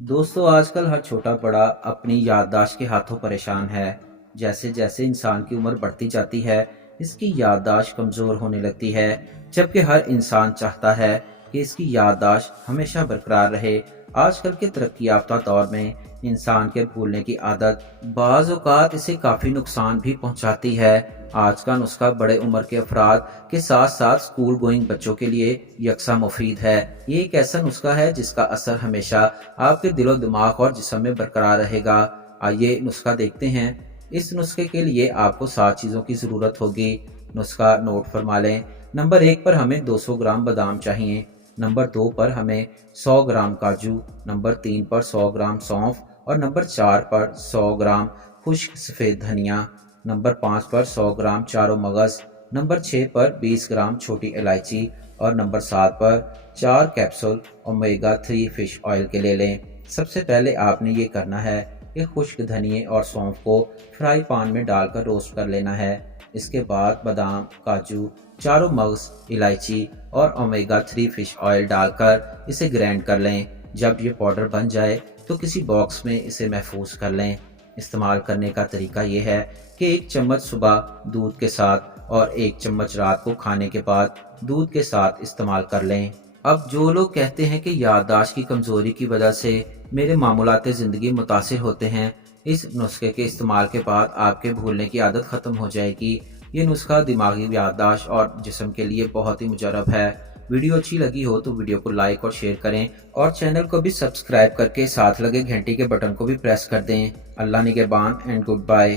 दोस्तों आजकल हर छोटा बड़ा अपनी याददाश्त के हाथों परेशान है। जैसे जैसे इंसान की उम्र बढ़ती जाती है, इसकी याददाश्त कमज़ोर होने लगती है। जबकि हर इंसान चाहता है कि इसकी याददाश्त हमेशा बरकरार रहे। आजकल के तरक्की याफ्ता दौर में इंसान के भूलने की आदत बाज़ औक़ात इसे काफ़ी नुकसान भी पहुंचाती है। आज का नुस्खा बड़े उम्र के अफराद के साथ साथ स्कूल गोइंग बच्चों के लिए यकसा मुफीद है। ये एक ऐसा नुस्खा है जिसका असर हमेशा आपके दिलो दिमाग और जिस्म में बरकरार रहेगा। आइए नुस्खा देखते हैं। इस नुस्खे के लिए आपको 7 चीज़ों की ज़रूरत होगी। नुस्खा नोट फरमा लें। नंबर 1 पर हमें 200 ग्राम बादाम चाहिए। नंबर 2 पर हमें 100 ग्राम काजू। नंबर 3 पर 100 ग्राम सौंफ और नंबर 4 पर 100 ग्राम खुश्क सफ़ेद धनिया। नंबर 5 पर 100 ग्राम चारों मगज़। नंबर 6 पर 20 ग्राम छोटी इलायची और नंबर 7 पर 4 कैप्सूल ओमेगा 3 फिश ऑयल के ले लें। सबसे पहले आपने ये करना है कि खुश्क धनिए और सौंफ को फ्राई पैन में डालकर रोस्ट कर लेना है। इसके बाद बादाम, काजू, चारों मगज़, इलायची और ओमेगा 3 फिश ऑयल डालकर इसे ग्राइंड कर लें। जब ये पाउडर बन जाए तो किसी बॉक्स में इसे महफूज कर लें। इस्तेमाल करने का तरीका ये है कि 1 चम्मच सुबह दूध के साथ और 1 चम्मच रात को खाने के बाद दूध के साथ इस्तेमाल कर लें। अब जो लोग कहते हैं कि याददाश्त की कमज़ोरी की वजह से मेरे मामूलाते ज़िंदगी मुतासिर होते हैं, इस नुस्खे के इस्तेमाल के बाद आपके भूलने की आदत ख़त्म हो जाएगी। ये नुस्खा दिमागी याददाश्त और जिस्म के लिए बहुत ही मुजरब है। वीडियो अच्छी लगी हो तो वीडियो को लाइक और शेयर करें और चैनल को भी सब्सक्राइब करके साथ लगे घंटी के बटन को भी प्रेस कर दें। अल्लाह निगहबान एंड गुड बाय।